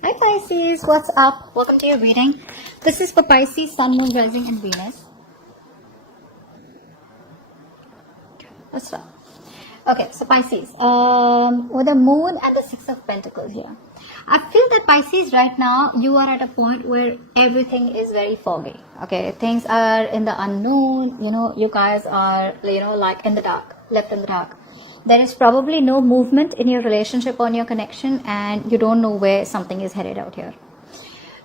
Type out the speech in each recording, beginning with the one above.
Hi Pisces, what's up? Welcome to your reading. This is for Pisces, Sun, Moon, Rising and Venus. What's up? Okay, so Pisces, with the Moon and the Six of Pentacles here. I feel that Pisces right now, you are at a point where everything is very foggy. Okay, things are in the unknown, you guys are, like in the dark, left in the dark. There is probably no movement in your relationship or your connection, and you don't know where something is headed out here.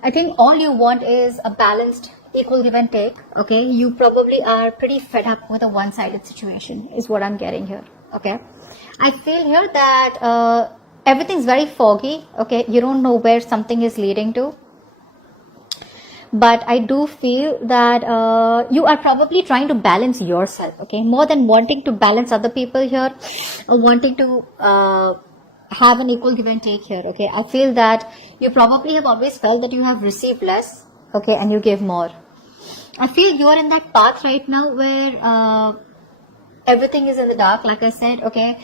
I think all you want is a balanced, equal give and take. Okay, you probably are pretty fed up with a one-sided situation, is what I'm getting here. Okay, I feel here that everything's very foggy. Okay, you don't know where something is leading to. But I do feel that you are probably trying to balance yourself, okay, more than wanting to balance other people here, or wanting to have an equal give and take here. Okay, I feel that you probably have always felt that you have received less, okay, and you give more. I feel you are in that path right now where everything is in the dark, like I said, okay,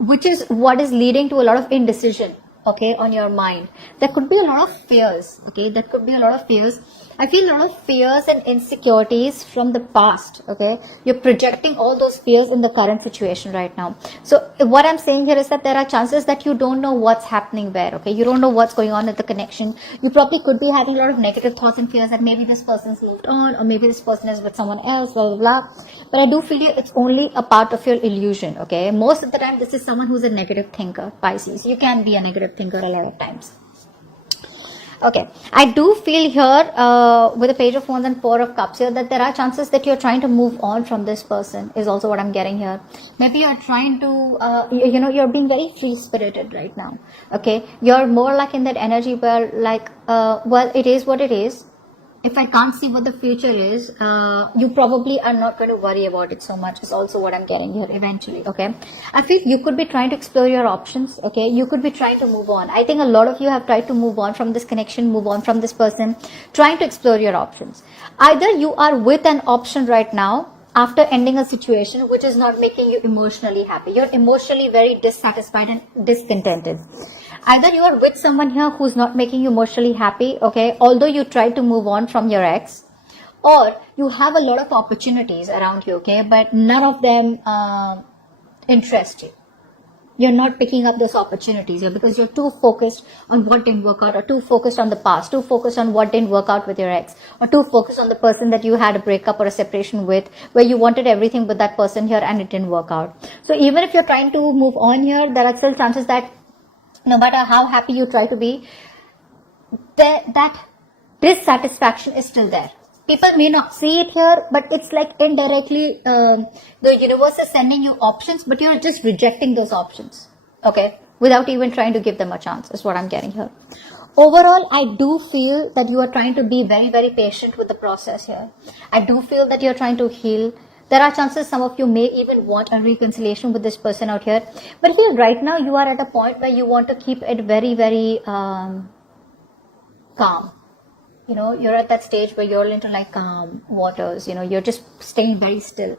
which is what is leading to a lot of indecision, okay, on your mind. There could be a lot of fears, okay, that could be a lot of fears. I feel a lot of fears and insecurities from the past, okay. You're projecting all those fears in the current situation right now. So what I'm saying here is that there are chances that you don't know what's happening where, okay. You don't know what's going on at the connection. You probably could be having a lot of negative thoughts and fears that maybe this person's moved on, or maybe this person is with someone else, blah, blah, blah. But I do feel it's only a part of your illusion, okay. Most of the time, this is someone who's a negative thinker, Pisces. You can be a negative thinker a lot of times. Okay, I do feel here with the Page of Wands and Four of Cups here that there are chances that you're trying to move on from this person, is also what I'm getting here. Maybe you're trying to, you're being very free-spirited right now. Okay, you're more like in that energy where like, well, it is what it is. If I can't see what the future is, you probably are not going to worry about it so much, is also what I'm getting here eventually, okay? I feel you could be trying to explore your options, okay? You could be trying to move on. I think a lot of you have tried to move on from this connection, move on from this person, trying to explore your options. Either you are with an option right now after ending a situation which is not making you emotionally happy. You're emotionally very dissatisfied and discontented. Either you are with someone here who's not making you emotionally happy, okay, although you try to move on from your ex, or you have a lot of opportunities around you, okay, but none of them interest you. You're not picking up those opportunities here because you're too focused on what didn't work out, or too focused on the past, too focused on what didn't work out with your ex, or too focused on the person that you had a breakup or a separation with, where you wanted everything with that person here and it didn't work out. So even if you're trying to move on here, there are still chances that no matter how happy you try to be, that dissatisfaction is still there. People may not see it here, but it's like indirectly the universe is sending you options, but you're just rejecting those options, okay, without even trying to give them a chance, is what I'm getting here. Overall, I do feel that you are trying to be very, very patient with the process here. I do feel that you're trying to heal. There are chances some of you may even want a reconciliation with this person out here. But here, right now, you are at a point where you want to keep it very, very calm. You're at that stage where you're into like calm waters. You're just staying very still.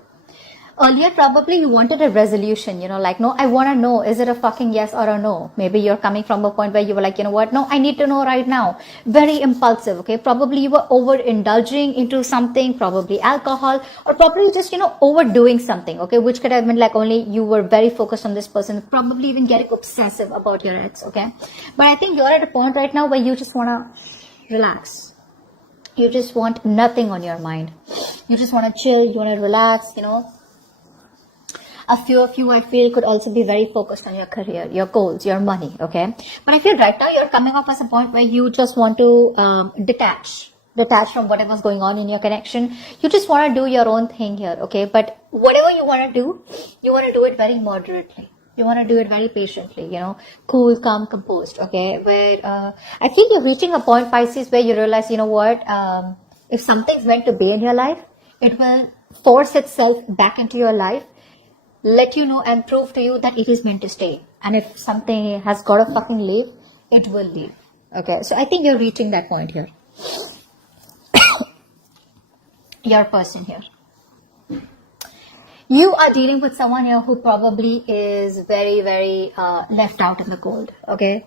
Earlier, probably you wanted a resolution, like, no, I want to know, is it a fucking yes or a no? Maybe you're coming from a point where you were like, you know what, no, I need to know right now. Very impulsive, okay? Probably you were overindulging into something, probably alcohol, or probably just, overdoing something, okay? Which could have been like only you were very focused on this person, probably even getting obsessive about your ex, okay? But I think you're at a point right now where you just want to relax. You just want nothing on your mind. You just want to chill, you want to relax, A few of you, I feel, could also be very focused on your career, your goals, your money, okay? But I feel right now you're coming up as a point where you just want to detach from whatever's going on in your connection. You just want to do your own thing here, okay? But whatever you want to do, you want to do it very moderately. You want to do it very patiently, cool, calm, composed, okay? Where I feel you're reaching a point, Pisces, where you realize, if something's meant to be in your life, it will force itself back into your life, let you know and prove to you that it is meant to stay. And if something has got to fucking leave, it will leave. Okay, so I think you're reaching that point here. Your person here. You are dealing with someone here who probably is very, very left out in the cold, okay?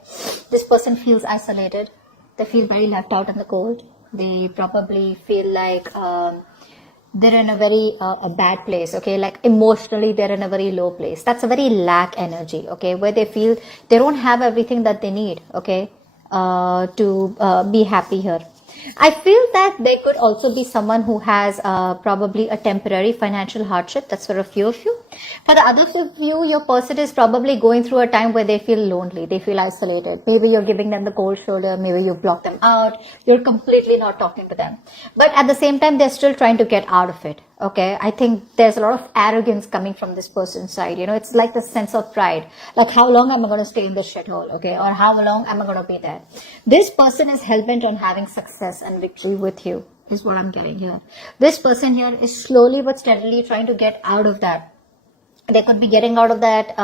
This person feels isolated. They feel very left out in the cold. They probably feel like they're in a very a bad place, okay? Like emotionally, they're in a very low place. That's a very lack energy, okay? Where they feel they don't have everything that they need, okay? To be happy here. I feel that there could also be someone who has probably a temporary financial hardship. That's for a few of you. For the other few of you, your person is probably going through a time where they feel lonely. They feel isolated. Maybe you're giving them the cold shoulder. Maybe you block them out. You're completely not talking to them. But at the same time, they're still trying to get out of it. Okay, I think there's a lot of arrogance coming from this person's side. You know, it's like the sense of pride. Like, how long am I going to stay in this shithole? Okay, or how long am I going to be there? This person is hell-bent on having success and victory with you, is what I'm getting here. This person here is slowly but steadily trying to get out of that. They could be getting out of that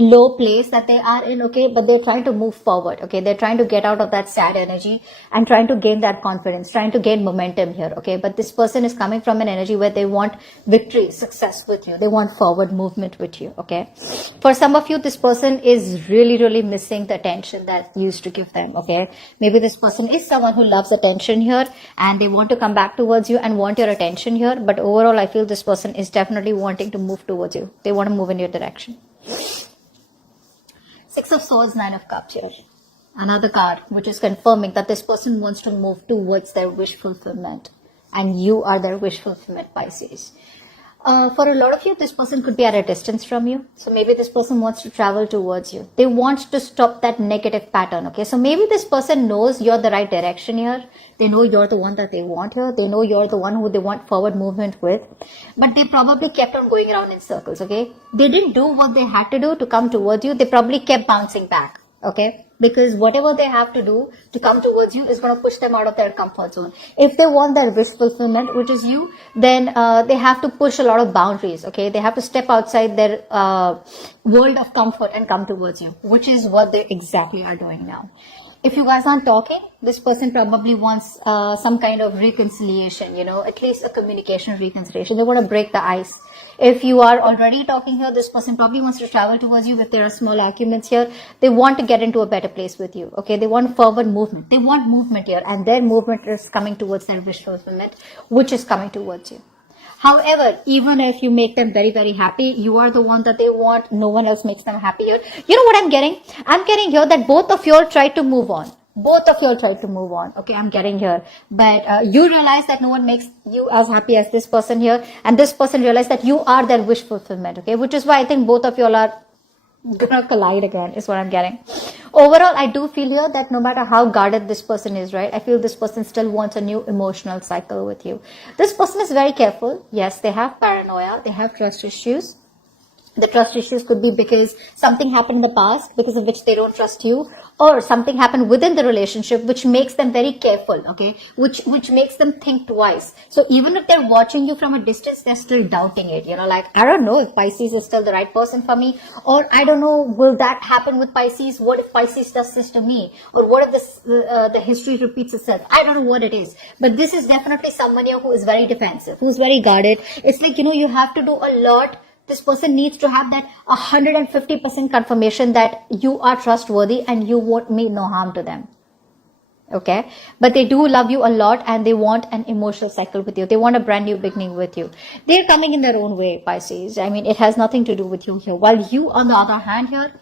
low place that they are in, okay, but they're trying to move forward, okay, they're trying to get out of that sad energy and trying to gain that confidence, trying to gain momentum here, okay, but this person is coming from an energy where they want victory, success with you, they want forward movement with you, okay. For some of you, this person is really missing the attention that you used to give them, okay. Maybe this person is someone who loves attention here and they want to come back towards you and want your attention here, but overall I feel this person is definitely wanting to move towards you. They want to move in your direction. Six of Swords, Nine of Cups here. Another card which is confirming that this person wants to move towards their wish fulfillment. And you are their wish fulfillment, Pisces. For a lot of you, this person could be at a distance from you. So maybe this person wants to travel towards you. They want to stop that negative pattern, okay? So maybe this person knows you're the right direction here. They know you're the one that they want here. They know you're the one who they want forward movement with. But they probably kept on going around in circles, okay? They didn't do what they had to do to come towards you. They probably kept bouncing back, okay? Because whatever they have to do to come towards you is going to push them out of their comfort zone. If they want their wish fulfillment, which is you, then they have to push a lot of boundaries, okay? They have to step outside their world of comfort and come towards you, which is what they exactly are doing now. If you guys aren't talking, this person probably wants some kind of reconciliation, you know, at least a communication reconciliation. They want to break the ice. If you are already talking here, this person probably wants to travel towards you. If there are small arguments here, they want to get into a better place with you, okay? They want forward movement. They want movement here, and their movement is coming towards their wish fulfillment, which is coming towards you. However, even if you make them very happy, you are the one that they want. No one else makes them happy here. You know what I'm getting? I'm getting here that both of you all try to move on. Both of you all try to move on. Okay, I'm getting here. But you realize that no one makes you as happy as this person here. And this person realized that you are their wish fulfillment. Okay, which is why I think both of you all are gonna collide again, is what I'm getting. Overall, I do feel here that no matter how guarded this person is, right, I feel this person still wants a new emotional cycle with you. This person is very careful. Yes, they have paranoia. They have trust issues. The trust issues could be because something happened in the past because of which they don't trust you, or something happened within the relationship which makes them very careful, okay, which makes them think twice. So even if they're watching you from a distance, they're still doubting it, you know, like, I don't know if Pisces is still the right person for me, or I don't know, will that happen with Pisces? What if Pisces does this to me? Or what if this the history repeats itself? I don't know what it is, but this is definitely someone here who is very defensive, who's very guarded. It's like, you know, you have to do a lot. This person needs to have that 150% confirmation that you are trustworthy and you won't mean no harm to them. Okay, but they do love you a lot and they want an emotional cycle with you. They want a brand new beginning with you. They're coming in their own way, Pisces. I mean, it has nothing to do with you here. While you, on the other hand here,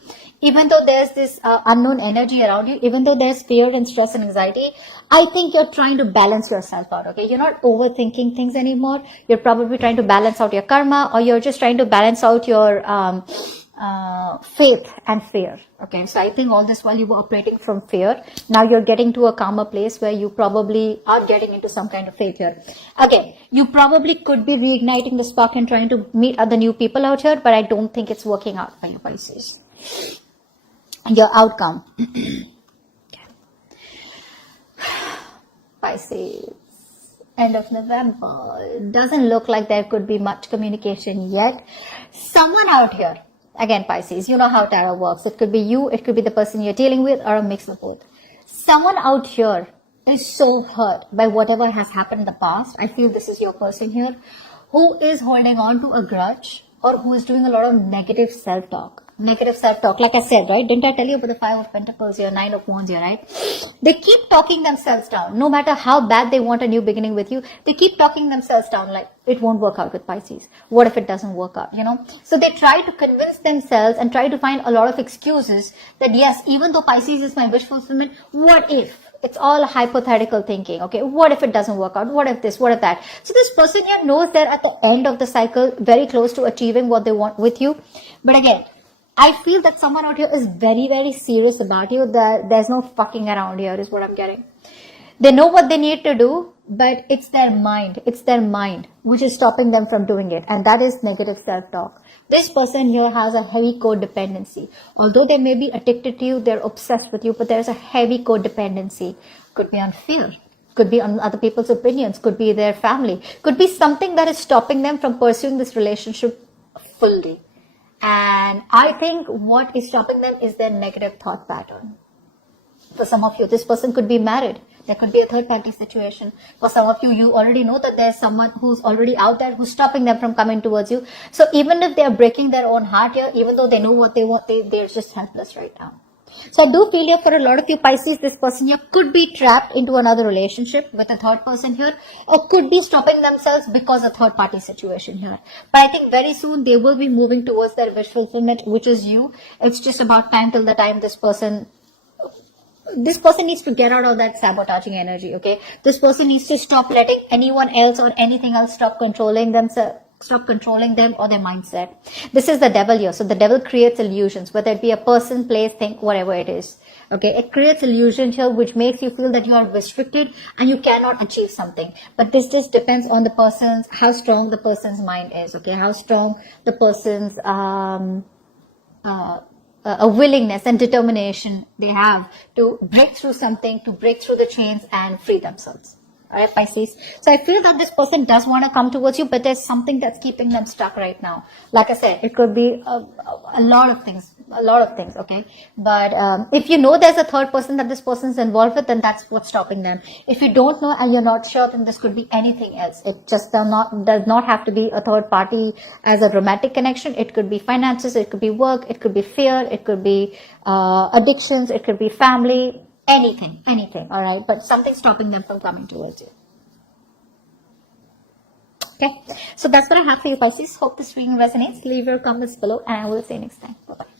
even though there's this unknown energy around you, even though there's fear and stress and anxiety, I think you're trying to balance yourself out, okay? You're not overthinking things anymore. You're probably trying to balance out your karma, or you're just trying to balance out your faith and fear, okay? So I think all this while you were operating from fear, now you're getting to a calmer place where you probably are getting into some kind of faith here. Again, you probably could be reigniting the spark and trying to meet other new people out here, but I don't think it's working out for you, Pisces. Your outcome. Pisces, end of November. It doesn't look like there could be much communication yet. Someone out here, again Pisces, you know how tarot works. It could be you, it could be the person you're dealing with, or a mix of both. Someone out here is so hurt by whatever has happened in the past. I feel this is your person here, who is holding on to a grudge or who is doing a lot of negative self-talk. Negative self-talk, like I said, right? Didn't I tell you about the 5 of Pentacles here, 9 of Wands here, right? They keep talking themselves down. No matter how bad they want a new beginning with you, they keep talking themselves down like, it won't work out with Pisces. What if it doesn't work out, you know? So they try to convince themselves and try to find a lot of excuses that yes, even though Pisces is my wish fulfillment, what if? It's all hypothetical thinking, okay? What if it doesn't work out? What if this? What if that? So this person here knows they're at the end of the cycle, very close to achieving what they want with you. But again, I feel that someone out here is very, very serious about you. That there's no fucking around here is what I'm getting. They know what they need to do, but it's their mind. It's their mind which is stopping them from doing it. And that is negative self-talk. This person here has a heavy codependency. Although they may be addicted to you, they're obsessed with you, but there's a heavy codependency. Could be on fear. Could be on other people's opinions. Could be their family. Could be something that is stopping them from pursuing this relationship fully. And I think what is stopping them is their negative thought pattern. For some of you, this person could be married. There could be a third party situation. For some of you, you already know that there's someone who's already out there who's stopping them from coming towards you. So even if they're breaking their own heart here, even though they know what they want, they're just helpless right now. So I do feel here for a lot of you Pisces, this person here could be trapped into another relationship with a third person here, or could be stopping themselves because of third party situation here. But I think very soon they will be moving towards their wish fulfillment, which is you. It's just about time till the time this person needs to get out of that sabotaging energy, okay? This person needs to stop letting anyone else or anything else stop controlling themselves. Stop controlling them or their mindset. This is the devil here. So the devil creates illusions, whether it be a person, place, thing, whatever it is. Okay, it creates illusions here which makes you feel that you are restricted and you cannot achieve something. But this just depends on the person's, how strong the person's mind is. Okay, how strong the person's a willingness and determination they have to break through something, to break through the chains and free themselves. Alright, Pisces. So I feel that this person does want to come towards you, but there's something that's keeping them stuck right now. Like I said, it could be a lot of things, okay? But if you know there's a third person that this person's involved with, then that's what's stopping them. If you don't know and you're not sure, then this could be anything else. It just does not have to be a third party as a romantic connection. It could be finances, it could be work, it could be fear, it could be addictions, it could be family. Anything, all right, but something's stopping them from coming towards you. Okay, so that's what I have for you, Pisces. Hope this reading resonates. Leave your comments below, and I will see you next time. Bye-bye.